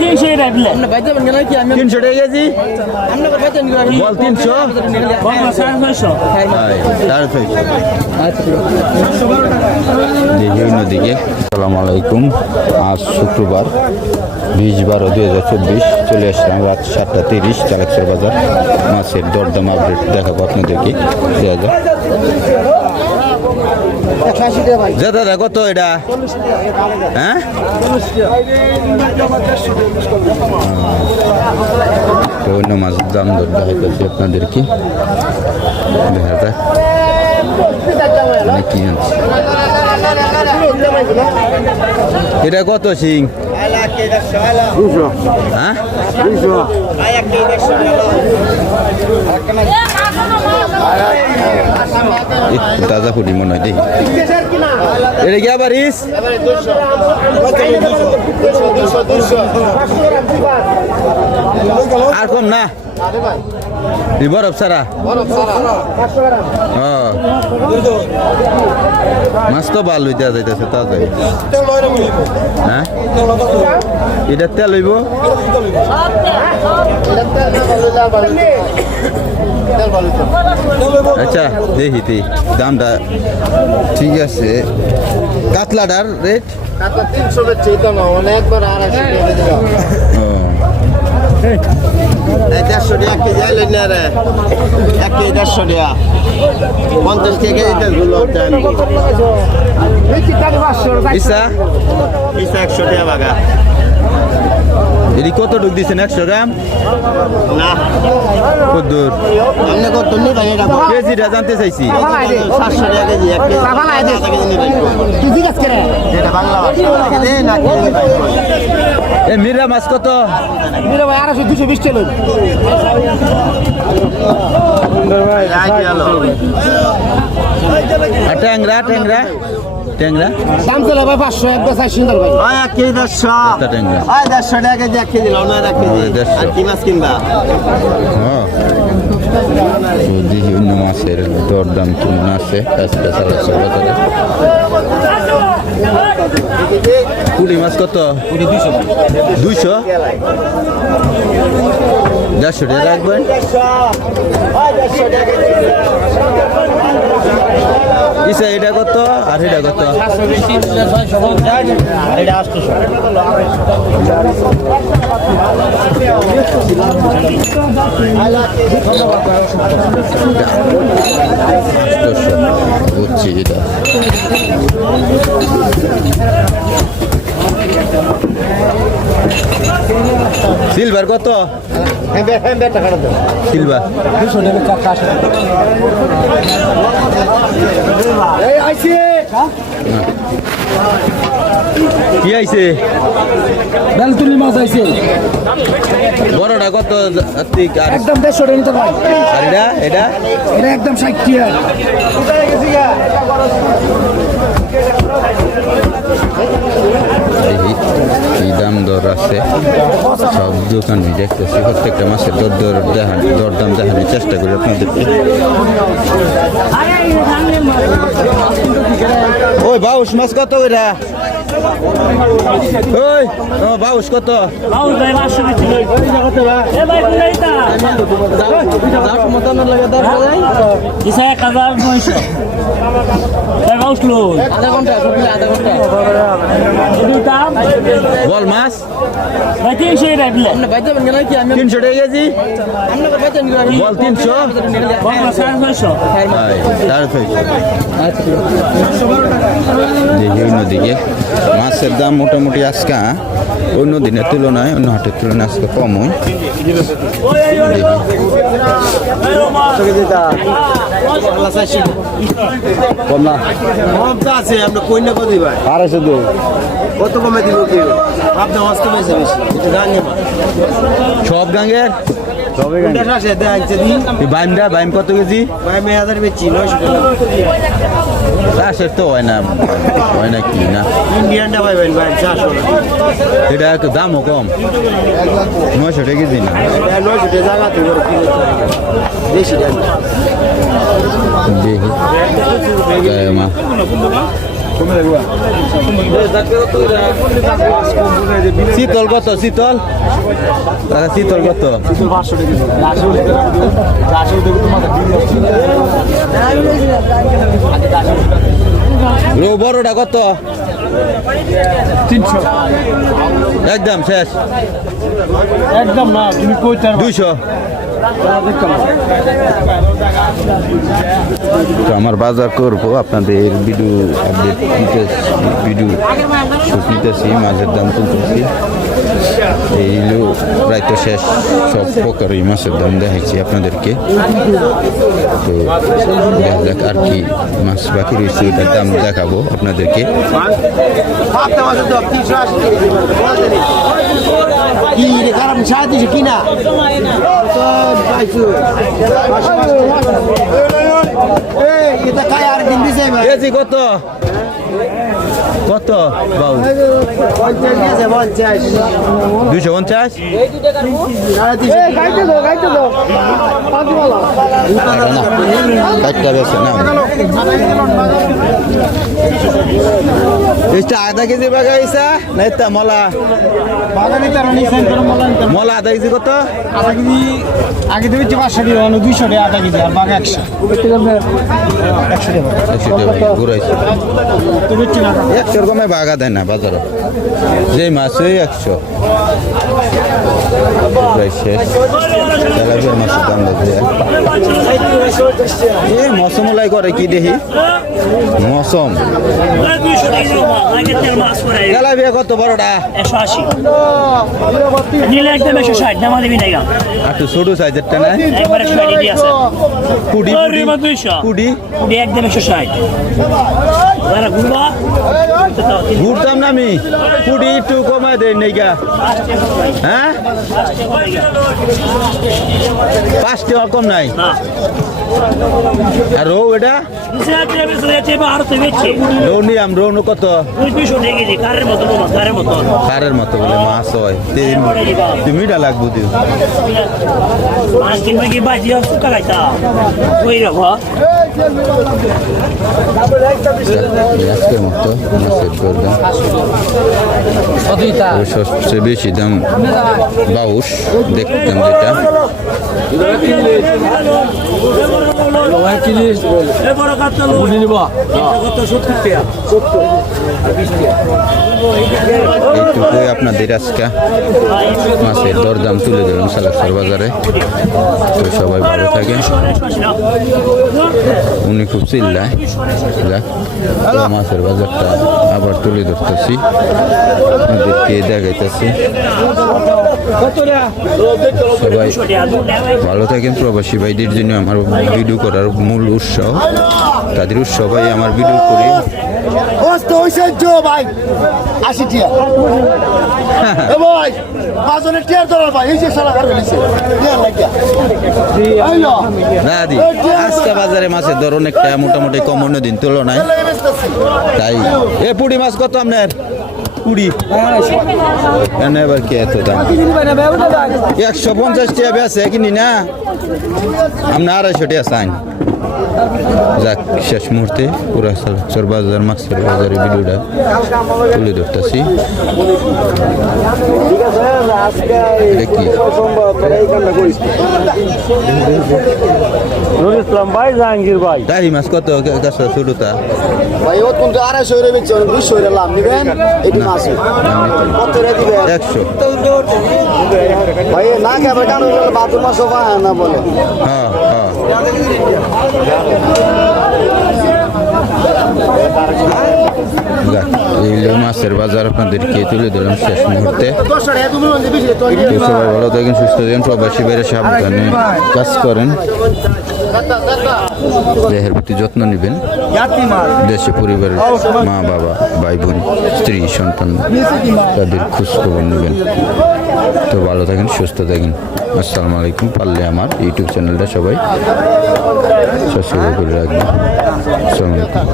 তিনশো তিনশো টাকা কেজি? বল তিনশো। বাংলা সাড়ে ছয়শো। ছয়শো। দেখি অন্যদিকে। আসসালামু আলাইকুম। আজ শুক্রবার বিশ বারো দুই হাজার চব্বিশ। চলে আসলাম রাত সাতটা তিরিশ চালাকসর বাজার। মাছের দরদাম আপডেট দেখাবো আপনাদেরকে। দেওয়া যাক। যা দাদা, কত এটা? হ্যাঁ? অন্য মাছের দাম দর দেখাইতেছি আপনাদেরকে। দেখা যাক। মানে কি এটা কত সিং হ্যাঁ একটু তাজা ফুটি মনে হয় দেখি এটা কি আবার ইস আর কম না এই বরফ সারা মাছ তো ভালো দেওয়া যাইতেছে তাজা হ্যাঁ? এটা তেল হইব আচ্ছা দেখি তি দামটা ঠিক আছে। কাতলাটার রেট তিনশো বেচছে এটা না অনেকবার আড়াইশো টাকা দিলাম ও এই দেড়শো টাকা এক কেজি আইলেন না রে এক কেজি দেড়শো টাকা পঞ্চাশ টাকা কেজি গুলো ইসা পিসা একশো টাকা বাগা এটি কত ঢুক দিচ্ছেন একশো গ্রাম না কদ্দুর। কেজিটা জানতে চাইছি। সাতশো টাকা কেজি এক কেজি। আধা কেজি নিবেন এটা বাংলা ভাষা। কেজি না কেজি নিবেন এ মিরা মাছ কত? আই গেল আর ট্যাংরা ট্যাংরা? ট্যাংরা? দাম চলে ভাই পাঁচশো এক বেচাই সুন্দর ভাই। ওই এক কেজি দেড়শো। ট্যাংরা? ওই দেড়শো টাকা কেজি এক কেজি লও এক কেজি। দেড়শো। আর কি মাছ কিনবা? হ্যাঁ তো দেখি অন্য মাছের দরদাম কেমন আছে কুড়ি মাছ কত? দুইশো? দেড়শো টাকা রাখবেন ইসা এটা কত? আর এটা কত? বুঝছি যেটা সিলভার কত সিলভার কি আইছে? বেলতুলি মাছ আইছে। বড়টা কত একদম দেড়শো টাকা নিতে আর এটা? এটা? এটা একদম ষাট দাম দর আছে? সব দোকানে দেখতেছি প্রত্যেকটা মাসের দর দর দেখান দরদাম দেখানোর চেষ্টা করি আপনাদেরকে। ওই বাউস মাছ কত ওইটা ওই বাউস কত? এক হাজার নয়শো আধা ঘণ্টা আধা ঘণ্টা বল মাছ? ভাই তিনশো তিনশো টাকা কেজি? বল তিনশো? দেখি অন্যদিকে। মাছের দাম মোটামুটি আজকে অন্য দিনের তুলনায় অন্য হাটের তুলনায় আজকে কম হয়? আড়াইশো দু কত কমে দিব কি আপনি মাছ তো বেশি। বেশি এটা সব গাঙ্গের? বাইমটা বাইম কত কেজি? ভাই মে হাজার বেচি নয়শো চাষের তো হয় না হয় না কি না। ইন্ডিয়ানটা পাইবেন ভাই চারশো এটা একটু দামও কম। নয়শো টাকা কেজি না। নয়শো টাকা জায়গা তো বেশি দেখি। মা। শীতল কত? শীতল? দাদা শীতল কত? রো বড়টা কত? তিনশো। একদম শেষ। একদম না তুমি দুইশো। তো আমার বাজার করব, আপনাদের ভিডিও আপডেট নিতে ভিডিও শুট নিতেছি মাছের দাম তুলতেছি। এই প্রায় তো শেষ, সব প্রকারই মাছের দাম দেখাচ্ছি আপনাদেরকে। তো দেখা যাক আর কি মাছ বাকি রয়েছে ওটার দাম দেখাবো আপনাদেরকে ভাবতে মাসে তো তিনশো আশি কি রে খারাপ সাড়ে তিনশো কিনা? এটা খাই আর দিন দিছে কত? কত বাবু? দুইশো পঞ্চাশ? আধা কেজি বাগা ইসা না এটা মলা। মলা আধা কেজি কত? আধা কেজি আগে দেবে পাঁচশো টাকা দুইশো টাকা আধা কেজি আর বাঘ একশো। একশো টাকা। একশো টাকা। ঘুরাইছে তো না। একশোর কমে বাগা দেয় না বাজারে। যে মাছ ওই একশো মৌসুমলাই করে কি দেখি মৌসুম তেলাপিয়া কত বড়টা একশো আশি নিলে একদম একশো ষাট নামা দিবি না আর ছোট সাইজেরটা না? একবার একশো ষাট। আছে কুড়ি। কুড়ি কুড়ি কুড়ি একদম একশো ষাট। ঘুরবা ঘুরতাম না আমি। কুড়ি একটু কমায় দেয় নেইগা হ্যাঁ? পাঁচ টাকা কম নাই। আর রৌ এটা? রৌ রৌ কত? কারের মতো বলে মাছ হয়। তুমিটা লাগবো দিও। মাছ কিনবে কি বাজি সুকা খাইতা? ওই রাখো আজকের মতো মাছের দরদাম সবচেয়ে বেশি দাম বাউশ দেখতাম যেটা। আপনাদের আজকে মাছের দরদাম তুলে দিলাম সালাকসার বাজারে। তো সবাই ভালো থাকেন। উনি খুব চিল্লায়। মাছের বাজারটা আবার তুলে ধরতেছি। আপনাদেরকে দেখাইতেছি। সবাই ভালো থাকেন, প্রবাসী ভাইদের জন্য আমার ভিডিও করার মূল উৎসাহ। তাদের উৎসবাই আমার ভিডিও করি। ভাই। আশি টিয়া। এ ভাই পাঁচজনের টিয়ার দলার ভাই এই যে সারা কারণ নিছে টিয়ার লাগিয়া। না দি আজকে বাজারে মাছের দর অনেকটা মোটামুটি কম অন্য দিন তুলনায় তাই এ পুড়ি মাছ কত আপনার? পুড়ি এনে এবার কি এত দাম? একশো পঞ্চাশ টাকা বেছে কিনি না? আপনি আড়াইশো টাকা চাইন যাক শেষ মুহূর্তে পুরা চর বাজার মাছের বাজারে ভিডিওটা তুলে ধরতেছি। ডাহি মাছ কত? কাছে দিবেন? একশো। ভাই না কেন বাথরুম পায় না হ্যাঁ হ্যাঁ। যাক, এই হলো মাছের বাজার আপনাদেরকে তুলে দিলাম শেষ মুহূর্তে। সবাই ভালো থাকেন সুস্থ থাকেন প্রবাসী সাবধানে কাজ করেন। দেহের প্রতি যত্ন নেবেন। দেশে পরিবারের মা, বাবা ভাই বোন স্ত্রী, সন্তান, তাদের খোঁজ খবর নেবেন। তো ভালো থাকেন, সুস্থ থাকেন। আসসালামু আলাইকুম। পারলে আমার ইউটিউব চ্যানেলটা সবাই সাবস্ক্রাইব করে রাখবেন। আসসালামু আলাইকুম।